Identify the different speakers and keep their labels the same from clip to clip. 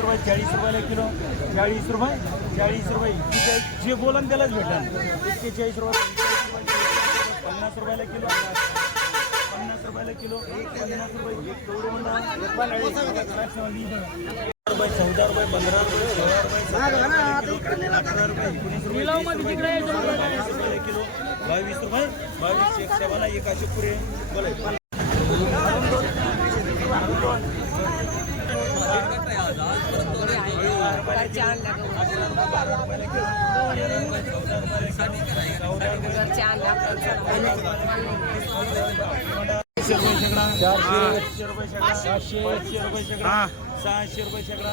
Speaker 1: रुपये चाळीस रुपयाला किलो चाळीस रुपये चाळीस रुपये. एक्केचाळीस जे बोलन त्यालाच भेटणार चाळीस रुपये पन्नास रुपयाला किलो. पन्नास रुपयाला किलो. पन्नास रुपये. एक रुपये चौदा रुपये पंधरा रुपये सोळा रुपये अठरा रुपये बावीस रुपयाला किलो. बावीस रुपये बावीस एकशे बाला एकाशे पुरे. बोला. शेकडा चारशे सातशे पाचशे रुपये शेकडा सहाशे रुपये शेकडा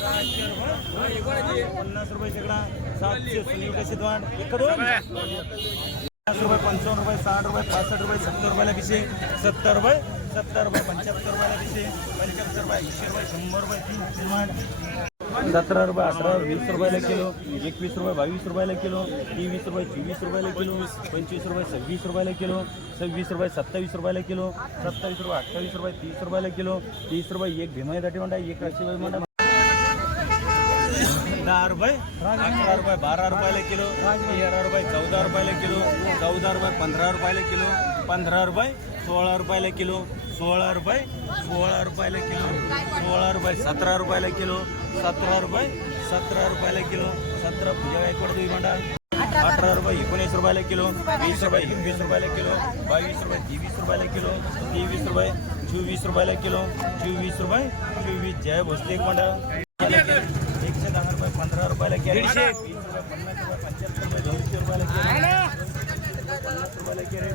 Speaker 1: सहाशे रुपये पन्नास रुपये शेकडा सातशे सुनील कसे दोन एक पन्नास रुपये पंचावन्न रुपये साठ रुपये पासष्ट रुपये सत्तर रुपयाला पिशे सत्तर रुपये सत्तर रुपये पंच्याहत्तर रुपयाला पिशे पंच्याहत्तर रुपये ऐंशी रुपये शंभर रुपये तीन सतरा रुपये अठरा वीस रुपयाला किलो एकवीस रुपये बावीस रुपयाला किलो तेवीस रुपये चोवीस रुपयाला किलो पंचवीस रुपये सव्वीस रुपयाला किलो सव्वीस रुपये सत्तावीस रुपयाला किलो सत्तावीस रुपये अठ्ठावीस रुपये तीस रुपयाला किलो तीस रुपये एक भीमाई दाटी म्हणा एक राशी म्हणता दहा रुपये अकरा रुपये बारा रुपयाला किलो तेरा रुपये चौदा रुपयाला किलो चौदा रुपये पंधरा रुपयाला किलो पंधरा रुपये सोळा रुपयाला किलो सोळा रुपये सोळा रुपयाला किलो सोळा रुपये सतरा रुपयाला किलो सतरा रुपये सतरा रुपयाला किलो सतरा पूजा गायकवाड तुम्ही म्हणा अठरा रुपये एकोणीस रुपयाला किलो वीस रुपये एकवीस रुपयाला किलो बावीस रुपये तेवीस रुपयाला किलो तेवीस रुपये चोवीस रुपयाला किलो चोवीस रुपये चोवीस. जय भोसले मंडळ एकशे दहा रुपये पंधरा रुपयाला कॅरेट वीस रुपये पन्नास रुपये पंच्याहत्तर रुपये दोनशे रुपयाला कॅरेट पन्नास रुपयाला कॅरेट